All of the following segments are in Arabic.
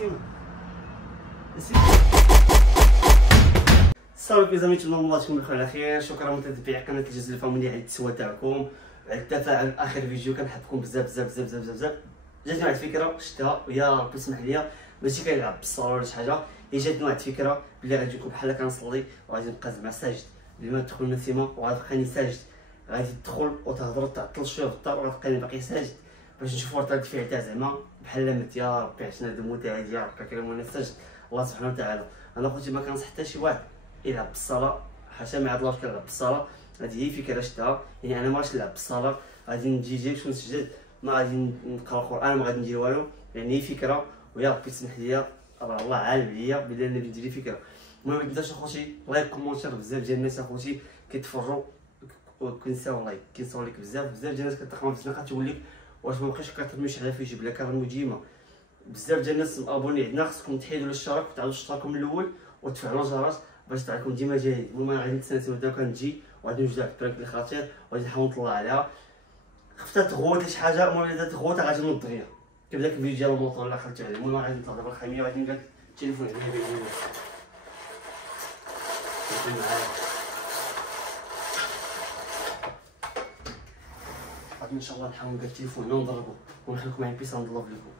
نسيم. السلام ليزامي، نتمنى الله تكونوا بخير على خير. شكرا متابعي قناه الجزيره الفاميليا على التسويه تاعكم، على التفاعل اخر فيديو. كنحبكم بزاف بزاف بزاف بزاف بزاف. جاتني واحد الفكره شفتها، ويا ربي اسمح لي ماشي كنلعب بالصالون ولا شي حاجه، هي جاتني واحد الفكره بلي غادي نكون بحال كنصلي وغادي نبقى زعما ساجد. بلي ما تدخل نسيمه وغادي تبقاني ساجد، غادي تدخل وتهضر تعطل شويه في الدار وغتبقاني باقي ساجد، باش نشوفوا رد الفعل تاع زعما بحال مت. يا ربي عشنا هاد الموت هادي، يا ربي كرمونا ساجد الله سبحانه وتعالى. انا خوتي ما كنصح حتى شي واحد يلعب بالصلاه، حاشا ما يعرف كنلعب بالصلاه. هذه هي فكره شفتها، يعني انا ما غاديش نلعب بالصلاه، غادي نجي جيبش ونسجد، ما غادي نقرا القران، ما غادي ندير والو. يعني هي فكره، ويا ربي تسمح لي، الله عالم عليا بلي انا ندير لي فكره. المهم ما تنساش اخوتي لايك كومونتير، بزاف ديال الناس اخوتي كيتفرجوا وكنساو لايك، كينساو ليك بزاف ديال الناس كتقراو في الزنقه تقول لك واش ما بقيتش كترميش على في جيب لك كنرميو ديما. بزاف ديال الناس مابوني عندنا، خصكم تحيدوا الاشتراك وتعاودوا تشتركوا من الاول وتفعلوا الجرس باش تعرفوا ديما جاي. المهم انا غادي نتسنى بدا كنجي وغادي نوجد واحد البرانك اللي خطير وغادي نحاول نطلع عليها. خفت تغوت شي حاجه، المهم الا تغوت غادي نوض دغيا كيف داك الفيديو ديال الموطور اللي خرجت عليه. المهم غادي نطلع دابا الخميه وغادي نلقى التليفون عندي بين معايا. غادي ان شاء الله نحاول نلقى التليفون ونضربو ونخليكم معايا بيس نضرب لكم.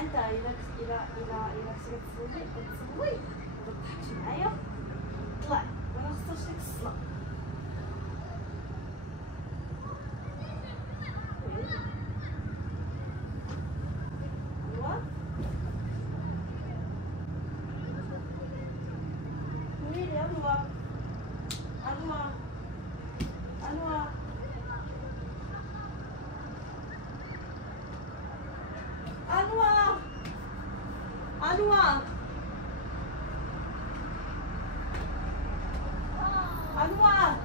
انت الا كنتي كتصلي وضحكتي معايا طلع وانا خصهاش ديك الصلاه. ويلي انوار انوار انوار انوار انوار انوار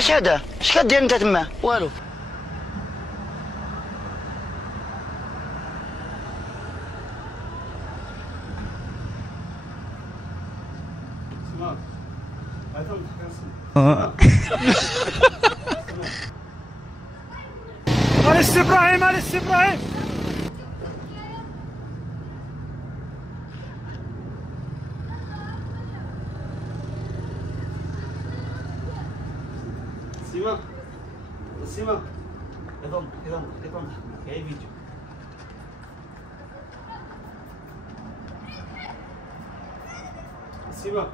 اش هذا؟ اش كدير انت تما؟ والو. معلش ابراهيم، معلش ابراهيم. سيما سيما يضم هاي فيديو. سيما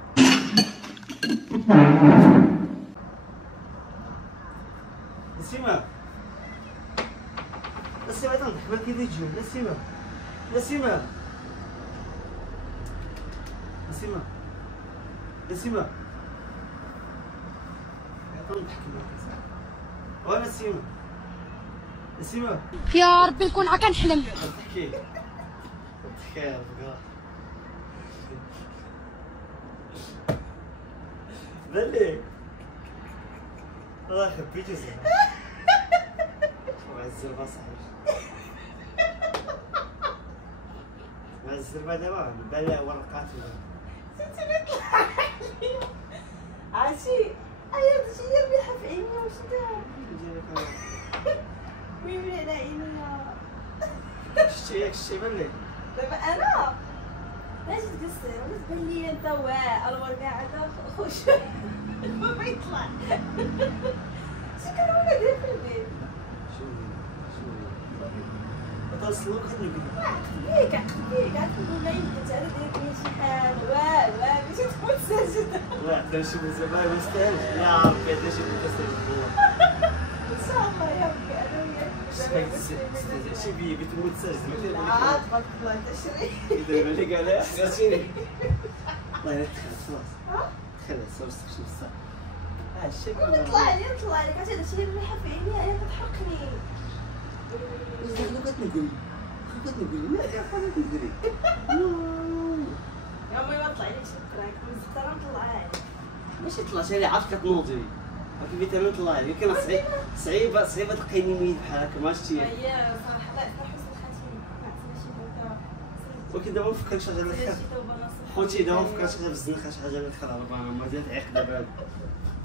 نسيمة نسيمة تنضحك ما كاين فيديو. نسيمة نسيمة نسيمة نسيمة تنضحك وانا نسيمة نسيمة يا ربي نكون عا كنحلم. ضحكي ضحكي يا بقى بلي الله يخبيك زين مع الزربة صاحبي مع الزربة دابا بلا ورقات عرفتي ايا داكشي هي الريحه في عيني واش دار ويلي على عيني. شتي بلي دابا انا علاش تقصر ولا تبان لي انت واعر الورقه عاد خوش ما يطلع شي كنولى داير في البيت. توصلوك هاد ياك عقلتيك عقلتي ولا يمكن تعرف داير فيا شي حاجه واه ماشي تكون ساجد. لا حتى شي بزاف ما يستاهلش يا ربي حتى شي بزاف ان شاء الله يا ربي انا وياك شي بتموت ساجد تبارك الله تشري يدير لي قال عرفتيني الله يلا تخلص خلاص خلاص صافي شي بصح نطلع لك عرفتي داكشي الريحه في عيني هي كتحرقني. كتنقول لا يا حبيبي نديري يا امي ما طلعليش التراك من الزهره نطلعها لك. ماشي طلعت لي عرفت كتنوضي ما كيف انا نطلع لك كان صعيبه تلقيني ميت بحال هكا ما شتي. هي صراحه لا حسن الخاتم ما عرفتش شي هكا ولكن دابا مفكرش شي حاجه الاخر خوتي دابا مفكرش شي حاجه بالزنقه شي حاجه الاخر ربما ما ديال العيق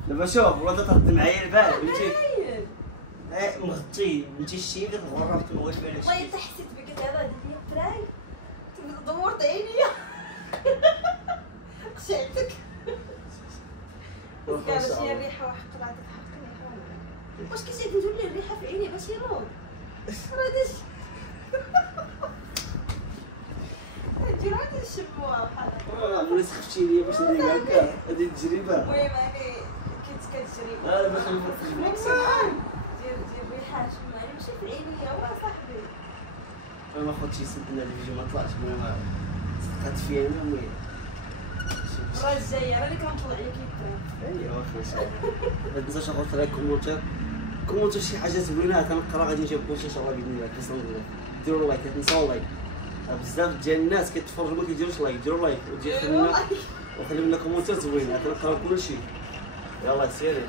دابا شوف ولا ترد معايا البال فهمتي مغطي انت شتي ديك الغرة تنوض بها والله حتى حسيت بك دابا دير لي التراك دورت عينيا قشعتك كان شي الريحه واحد طلعت تحرقني. واش كنتي تقول لي الريحه في عيني باش ينوض هذاش ندير هاد الشموع بحال هكا. ولا سخفتي ليا باش ندير هكا هذه التجربه. المهم انا كنت كتجري لا ما خليتش دير الريحه شمعني ماشي في عيني هو صاحبي. انا خوتي سدنا الفيديو ما طلعش المهم سقطت فيا انا المهم المره الجايه راني كنطلع لك التراك. ايوا ما شاء الله. ما تنساش اخوتي لايك كومونتير شي حاجه زوينه كنقرا غادي نجيب لكم ان شاء الله باذن الله. كنصور ديروا لايك كتنساو لايك بزاف ديال الناس كيتفرجوا ما كيديروش لايك. ديروا لايك وديروا لنا وخليو لنا كومونتير زوين كنقراو كلشي. يلاه سيري.